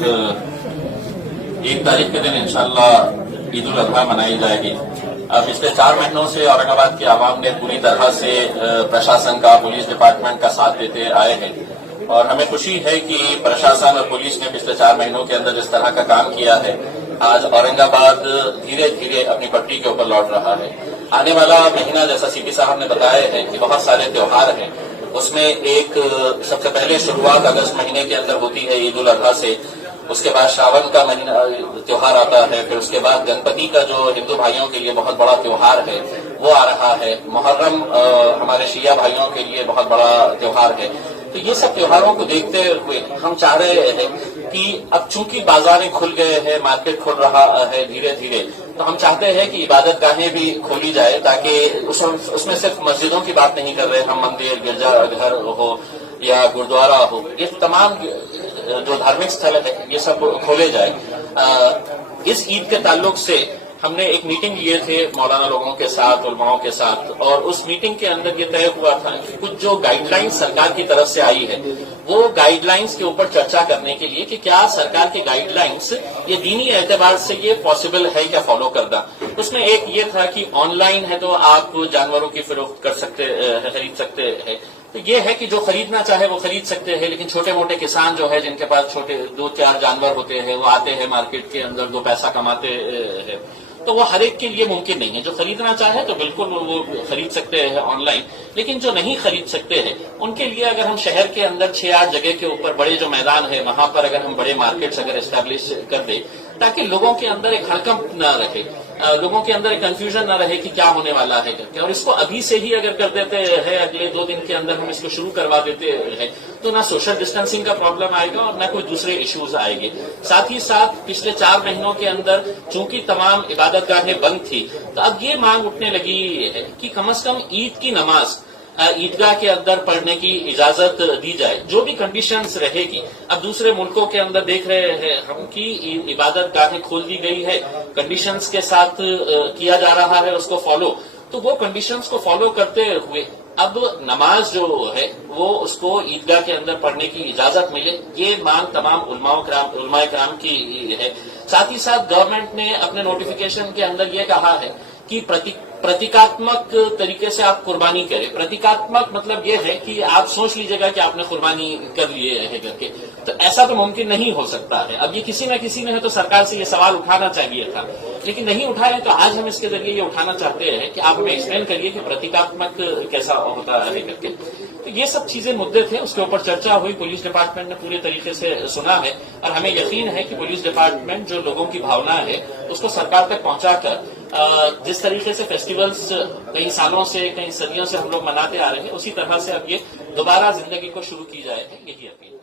1 तारीख के दिन इंशाअल्लाह ईद उल अजहा मनाई जाएगी। पिछले 4 महीनों से औरंगाबाद की आवाम ने पूरी तरह से प्रशासन का, पुलिस डिपार्टमेंट का साथ देते आए हैं और हमें खुशी है कि प्रशासन और पुलिस ने पिछले 4 महीनों के अंदर जिस तरह का काम किया है, आज औरंगाबाद धीरे धीरे अपनी पटरी के ऊपर लौट रहा है। आने वाला महीना, जैसा सीपी साहब ने बताया है कि बहुत सारे त्योहार हैं, उसमें एक सबसे पहले शुरुआत अगस्त महीने के अंदर होती है ईद उल अजहा से, उसके बाद श्रावण का महीना त्योहार आता है, फिर उसके बाद गणपति का जो हिंदू भाइयों के लिए बहुत बड़ा त्योहार है वो आ रहा है, मुहर्रम हमारे शिया भाइयों के लिए बहुत बड़ा त्योहार है। तो ये सब त्योहारों को देखते हुए हम चाह रहे हैं कि अब चूंकि बाजारें खुल गए हैं, मार्केट खुल रहा है धीरे धीरे, तो हम चाहते हैं कि इबादत गाहें भी खोली जाए, ताकि उसमें सिर्फ मस्जिदों की बात नहीं कर रहे हम, मंदिर, गिरजाघर हो या गुरुद्वारा हो, ये तमाम जो धार्मिक स्थल है ये सब खोले जाए। इस ईद के ताल्लुक से हमने एक मीटिंग लिए थे मौलाना लोगों के साथ, उलमाओं के साथ, और उस मीटिंग के अंदर ये तय हुआ था कि कुछ जो गाइडलाइंस सरकार की तरफ से आई है वो गाइडलाइंस के ऊपर चर्चा करने के लिए कि क्या सरकार के गाइडलाइंस ये दीनी एतबार से ये पॉसिबल है क्या फॉलो करना। उसमें एक ये था कि ऑनलाइन है तो आप जानवरों की फरोख्त कर सकते, खरीद सकते हैं, तो ये है कि जो खरीदना चाहे वो खरीद सकते हैं, लेकिन छोटे मोटे किसान जो है जिनके पास छोटे 2-4 जानवर होते हैं, वो आते हैं मार्केट के अंदर, 2 पैसा कमाते हैं, तो वो हर एक के लिए मुमकिन नहीं है। जो खरीदना चाहे तो बिल्कुल वो खरीद सकते हैं ऑनलाइन, लेकिन जो नहीं खरीद सकते हैं उनके लिए अगर हम शहर के अंदर 6-8 जगह के ऊपर बड़े जो मैदान है वहां पर अगर हम बड़े मार्केट्स अगर एस्टेब्लिश कर दे, ताकि लोगों के अंदर एक हड़कंप न रहे, लोगों के अंदर एक कंफ्यूजन न रहे कि क्या होने वाला है करके, और इसको अभी से ही अगर कर देते हैं, अगले 2 दिन के अंदर हम इसको शुरू करवा देते हैं, तो ना सोशल डिस्टेंसिंग का प्रॉब्लम आएगा और ना कोई दूसरे इश्यूज आएंगे। साथ ही साथ पिछले 4 महीनों के अंदर चूंकि तमाम इबादत गाहें बंद थी, तो अब ये मांग उठने लगी है कि कम से कम ईद की नमाज ईदगाह के अंदर पढ़ने की इजाजत दी जाए, जो भी कंडीशंस रहेगी। अब दूसरे मुल्कों के अंदर देख रहे हैं हम कि इबादत गाहें खोल दी गई है, कंडीशंस के साथ किया जा रहा है उसको फॉलो, तो वो कंडीशंस को फॉलो करते हुए अब नमाज जो है वो उसको ईदगाह के अंदर पढ़ने की इजाजत मिले, ये मांग तमाम उलमाए कराम की है। साथ ही साथ गवर्नमेंट ने अपने नोटिफिकेशन के अंदर ये कहा है कि प्रतीकात्मक तरीके से आप कुर्बानी करें। प्रतीकात्मक मतलब ये है कि आप सोच लीजिएगा कि आपने कुर्बानी कर लिए है करके, तो ऐसा तो मुमकिन नहीं हो सकता है। अब ये किसी न किसी ने है तो सरकार से ये सवाल उठाना चाहिए था, लेकिन नहीं उठाया, तो आज हम इसके जरिए ये उठाना चाहते हैं कि आप हमें एक्सप्लेन करिए कि प्रतीकात्मक कैसा होता है करके। तो ये सब चीजें मुद्दे थे, उसके ऊपर चर्चा हुई, पुलिस डिपार्टमेंट ने पूरे तरीके से सुना है और हमें यकीन है कि पुलिस डिपार्टमेंट जो लोगों की भावना है उसको सरकार तक पहुंचाकर जिस तरीके से फेस्टिवल्स कई सालों से, कई सदियों से हम लोग मनाते आ रहे हैं, उसी तरह से अब ये दोबारा जिंदगी को शुरू की जाए, यही अपील।